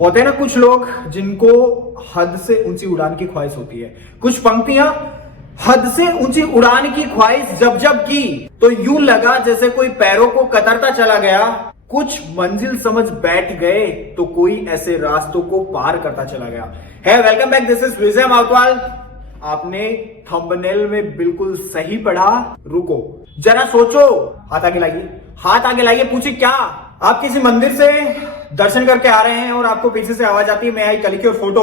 होते हैं ना कुछ लोग जिनको हद से ऊंची उड़ान की ख्वाहिश होती है। कुछ पंक्तियां हद से ऊंची उड़ान की ख्वाहिश जब जब की तो यूं लगा जैसे कोई पैरों को कतरता चला गया। कुछ मंजिल समझ बैठ गए तो कोई ऐसे रास्तों को पार करता चला गया। है वेलकम बैक, दिस इज विजय माउतवाल। आपने थंबनेल में बिल्कुल सही पढ़ा। रुको जरा सोचो, हाथ आगे लाइए, हाथ आगे लाइए। पूछिए क्या आप किसी मंदिर से दर्शन करके आ रहे हैं और आपको पीछे से आवाज आती है मैं आई कल की, और फोटो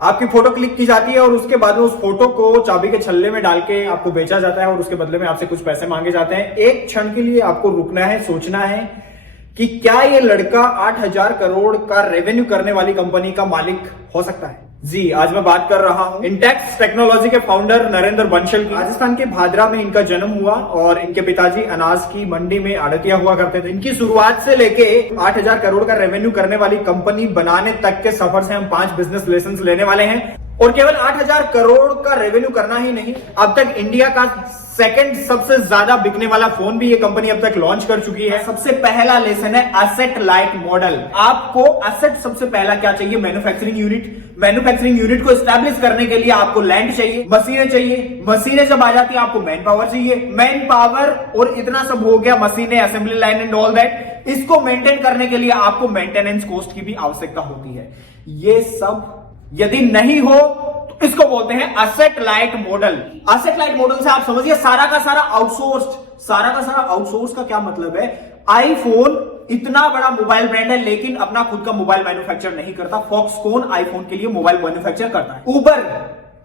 आपकी फोटो क्लिक की जाती है और उसके बाद में उस फोटो को चाबी के छल्ले में डाल के आपको बेचा जाता है और उसके बदले में आपसे कुछ पैसे मांगे जाते हैं। एक क्षण के लिए आपको रुकना है, सोचना है कि क्या ये लड़का 8,000 करोड़ का रेवेन्यू करने वाली कंपनी का मालिक हो सकता है। जी, आज मैं बात कर रहा हूं इंटेक्स टेक्नोलॉजी के फाउंडर नरेंद्र बंसल की। राजस्थान के भादरा में इनका जन्म हुआ और इनके पिताजी अनाज की मंडी में आड़तिया हुआ करते थे। इनकी शुरुआत से लेके 8,000 करोड़ का रेवेन्यू करने वाली कंपनी बनाने तक के सफर से हम 5 बिजनेस लेसन लेने वाले हैं। और केवल 8,000 करोड़ का रेवेन्यू करना ही नहीं, अब तक इंडिया का सेकंड सबसे ज्यादा बिकने वाला फोन भी ये कंपनी अब तक लॉन्च कर चुकी है। सबसे पहला लेसन है एसेट लाइट मॉडल। आपको एसेट सबसे पहला क्या चाहिए? Manufacturing unit. मैन्युफैक्चरिंग यूनिट को एस्टैब्लिश करने के लिए आपको लैंड चाहिए, मशीनें चाहिए। मशीनें जब आ जाती है आपको मैन पावर चाहिए। मैन पावर और इतना सब हो गया, मशीनें, assembly line and all that. इसको मेंटेन करने के लिए आपको मेंटेनेंस कॉस्ट की भी आवश्यकता होती है। ये सब यदि नहीं हो तो इसको बोलते हैं asset light model. Asset light model से आप समझिए सारा का सारा आउटसोर्स्ड। सारा का सारा आउटसोर्स का क्या मतलब है? आईफोन इतना बड़ा मोबाइल ब्रांड है लेकिन अपना खुद का मोबाइल मैन्युफैक्चर नहीं करता। फॉक्सकॉन आईफोन के लिए मोबाइल मैन्युफैक्चर करता है। उबर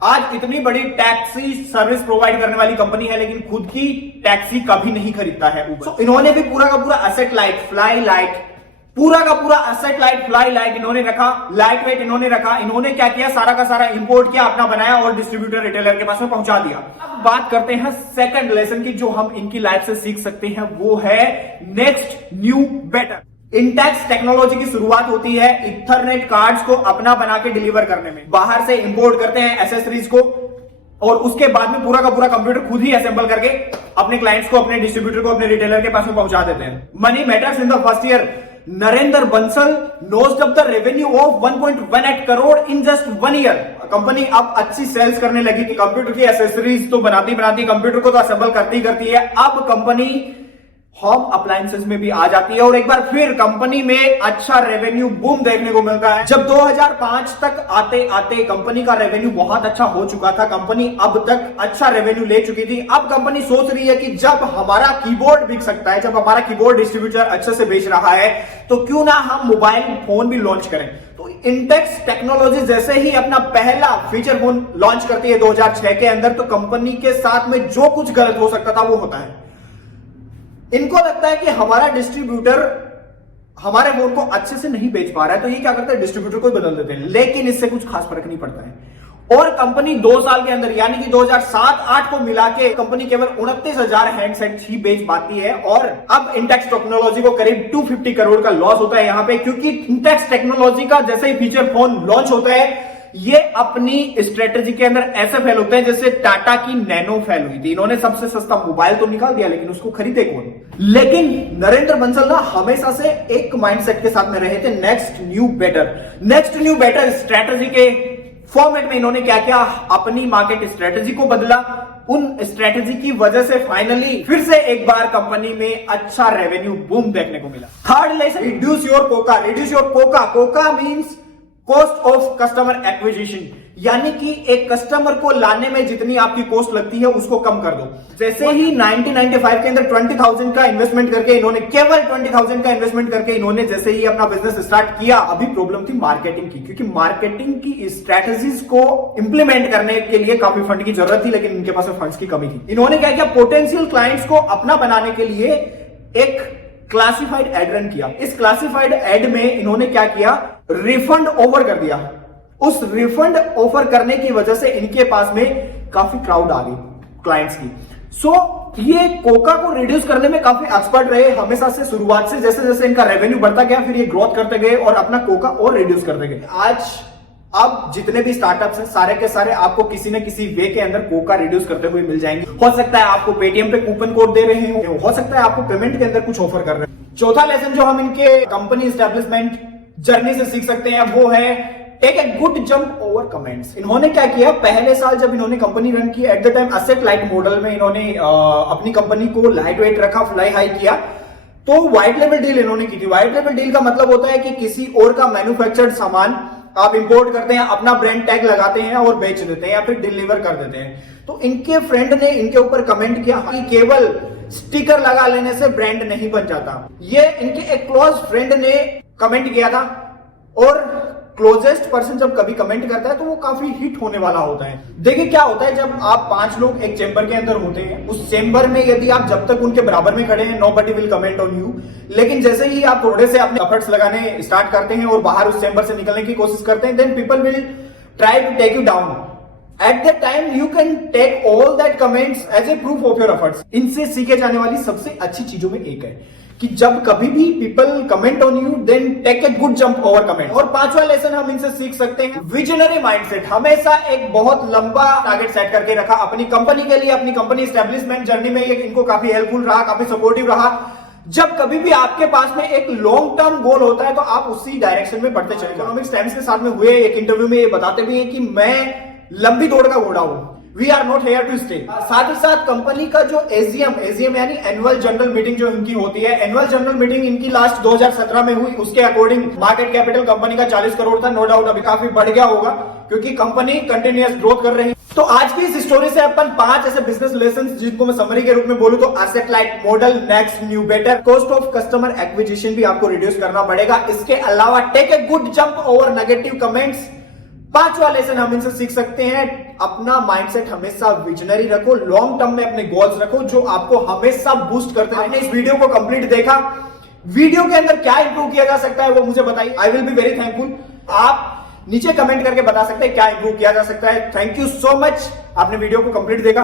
आज इतनी बड़ी टैक्सी सर्विस प्रोवाइड करने वाली कंपनी है लेकिन खुद की टैक्सी कभी नहीं खरीदता है उबर। इन्होंने भी पूरा का पूरा एसेट लाइट, फ्लाई लाइट, पूरा का पूरा एसेट लाइट, फ्लाई लाइट इन्होंने रखा। लाइट वेट इन्होंने रखा। इन्होंने क्या किया? सारा का सारा इंपोर्ट किया, अपना बनाया और डिस्ट्रीब्यूटर रिटेलर के पास में पहुंचा दिया। अब बात करते हैं सेकंड लेसन की जो हम इनकी लाइफ से सीख सकते हैं, वो है next new better. Intex technology की शुरुआत होती है इथरनेट कार्ड्स को अपना बना के डिलीवर करने में। बाहर से इंपोर्ट करते हैं एसेसरीज को और उसके बाद में पूरा का पूरा कंप्यूटर खुद ही असेंबल करके अपने क्लाइंट्स को, अपने डिस्ट्रीब्यूटर को, अपने रिटेलर के पास में पहुंचा देते हैं। Money matters in the first year. Narendra Bansal notched up the revenue of 1.18 crore in just 1 year. Company अब अच्छी सेल्स करने लगी थी। कंप्यूटर की एसेसरीज तो बनाती कंप्यूटर को तो असेंबल करती है। अब कंपनी होम अप्लायंसेस में भी आ जाती है और एक बार फिर कंपनी में अच्छा रेवेन्यू बूम देखने को मिलता है। जब 2005 तक आते आते कंपनी का रेवेन्यू बहुत अच्छा हो चुका था। कंपनी अब तक अच्छा रेवेन्यू ले चुकी थी। अब कंपनी सोच रही है कि जब हमारा कीबोर्ड बिक सकता है, जब हमारा कीबोर्ड डिस्ट्रीब्यूटर अच्छे से बेच रहा है, तो क्यों ना हम मोबाइल फोन भी लॉन्च करें। तो इंटेक्स टेक्नोलॉजी जैसे ही अपना पहला फीचर फोन लॉन्च करती है 2006 के अंदर, तो कंपनी के साथ में जो कुछ गलत हो सकता था वो होता है। इनको लगता है कि हमारा डिस्ट्रीब्यूटर हमारे फोन को अच्छे से नहीं बेच पा रहा है, तो ये क्या करते हैं? डिस्ट्रीब्यूटर को बदल देते हैं। लेकिन इससे कुछ खास फर्क नहीं पड़ता है और कंपनी 2 साल के अंदर यानी कि 2007-8 को मिला के कंपनी केवल 29,000 हैंडसेट ही बेच पाती है। और अब इंटेक्स टेक्नोलॉजी को करीब 250 करोड़ का लॉस होता है यहां पे, क्योंकि इंटेक्स टेक्नोलॉजी का जैसे ही फीचर फोन लॉन्च होता है ये अपनी स्ट्रेटेजी के अंदर ऐसे फेल होते हैं जैसे टाटा की नैनो फेल हुई थी। इन्होंने सबसे सस्ता मोबाइल तो निकाल दिया लेकिन उसको खरीदे कौन? लेकिन नरेंद्र बंसल ना हमेशा से एक माइंडसेट के साथ में रहे थे, next new better. Next new better strategy के फॉर्मेट में इन्होंने क्या किया? अपनी मार्केट स्ट्रेटेजी को बदला। उन स्ट्रेटेजी की वजह से फाइनली फिर से एक बार कंपनी में अच्छा रेवेन्यू बूम देखने को मिला। Third lesson, reduce your Coca. Reduce your Coca. Coca means cost of customer acquisition, यानी कि एक कस्टमर को लाने में जितनी आपकी कॉस्ट लगती है उसको कम कर दो। जैसे ही 1995 के अंदर 20,000 का इन्वेस्टमेंट करके इन्होंने, केवल 20,000 का इन्वेस्टमेंट करके इन्होंने जैसे ही अपना बिजनेस स्टार्ट किया, अभी प्रॉब्लम थी मार्केटिंग की, क्योंकि मार्केटिंग की स्ट्रेटेजीज को इंप्लीमेंट करने के लिए काफी फंड की जरूरत थी लेकिन इनके पास फंड्स की कमी थी। इन्होंने क्या किया? पोटेंशियल क्लाइंट्स को अपना बनाने के लिए एक क्लासिफाइड एड रन किया। इस क्लासिफाइड एड में इन्होंने क्या किया? रिफंड ऑफर कर दिया। उस रिफंड ऑफर करने की वजह से इनके पास में काफी क्राउड आ गई क्लाइंट्स की। ये कोका को रिड्यूस करने में काफी एक्सपर्ट रहे हमेशा से, शुरुआत से। जैसे जैसे इनका रेवेन्यू बढ़ता गया फिर ये ग्रोथ करते गए और अपना कोका और रिड्यूस करते गए। आज अब जितने भी स्टार्टअप्स हैं सारे के सारे आपको किसी न किसी वे के अंदर कोका रिड्यूस करते हुए मिल जाएंगे। हो सकता है आपको पेटीएम पे कूपन कोड दे रहे हो सकता है आपको पेमेंट के अंदर कुछ ऑफर कर रहे हैं। चौथा लेसन जो हम इनके कंपनी एस्टेब्लिशमेंट जर्नी से सीख सकते हैं वो है take a good jump over comments. इन्होंने क्या किया, पहले साल जब इन्होंने कंपनी रन की, at the time asset light model में इन्होंने अपनी कंपनी को लाइट वेट रखा, फ्लाई हाई किया, तो व्हाइट लेवल डील इन्होंने की थी। व्हाइट लेवल डील का मतलब होता है कि किसी और का मैन्युफैक्चर्ड सामान आप इंपोर्ट करते हैं, अपना ब्रांड टैग लगाते हैं और बेच देते हैं या फिर डिलीवर कर देते हैं। तो इनके फ्रेंड ने इनके ऊपर कमेंट किया कि केवल स्टिकर लगा लेने से ब्रांड नहीं बन जाता। ये इनके एक क्लोज फ्रेंड ने कमेंट किया था, और क्लोजेस्ट पर्सन जब कभी कमेंट करता है तो वो काफी हिट होने वाला होता है। देखिए क्या होता है, जब आप 5 लोग एक चेंबर के अंदर होते हैं, उस चेंबर में यदि आप जब तक उनके बराबर में खड़े हैं, nobody will comment on you. लेकिन जैसे ही आप थोड़े से अपने एफर्ट्स लगाने स्टार्ट करते हैं और बाहर उस चेंबर से निकलने की कोशिश करते हैं, then people will try to take you down. At that time you can take all that comments as a proof of your efforts. इनसे सीखे जाने वाली सबसे अच्छी चीजों में एक है कि जब कभी भी people comment on you, then take a good jump over comment. और 5वां लेसन हम इनसे सीख सकते हैं, विजनरी माइंडसेट। हमेशा एक बहुत लंबा टारगेट सेट करके रखा अपनी कंपनी के लिए। अपनी कंपनी एस्टेब्लिशमेंट जर्नी में ये इनको काफी हेल्पफुल रहा, काफी सपोर्टिव रहा। जब कभी भी आपके पास में एक लॉन्ग टर्म गोल होता है तो आप उसी डायरेक्शन में बढ़ते चले। इकोनॉमिक्स टाइम्स के साथ में हुए एक इंटरव्यू में ये बताते भी हैं कि मैं लंबी दौड़ का घोड़ा हूं, we are not here to stay. साथ ही साथ कंपनी का जो एजीएम यानी एनुअल जनरल मीटिंग जो इनकी होती है, एनुअल जनरल मीटिंग इनकी लास्ट 2017 में हुई। उसके अकॉर्डिंग मार्केट कैपिटल कंपनी का 40 करोड़ था। नो डाउट अभी काफी बढ़ गया होगा क्योंकि कंपनी कंटिन्यूअस ग्रोथ कर रही है। तो आज की इस स्टोरी से अपन 5 ऐसे बिजनेस लेसन, जिनको मैं समरी के रूप में बोलूं तो asset light model, next new better, cost of customer acquisition भी आपको रिड्यूस करना पड़ेगा। इसके अलावा take a good jump over negative comments. 5वां लेसन हम इनसे सीख सकते हैं, अपना माइंडसेट हमेशा विजनरी रखो, लॉन्ग टर्म में अपने गोल्स रखो जो आपको हमेशा बूस्ट करते हैं। आपने इस वीडियो को कंप्लीट देखा, वीडियो के अंदर क्या इंप्रूव किया जा सकता है वो मुझे बताइए। I will be very thankful. आप नीचे कमेंट करके बता सकते हैं क्या इंप्रूव किया जा सकता है। थैंक यू सो मच, आपने वीडियो को कंप्लीट देखा।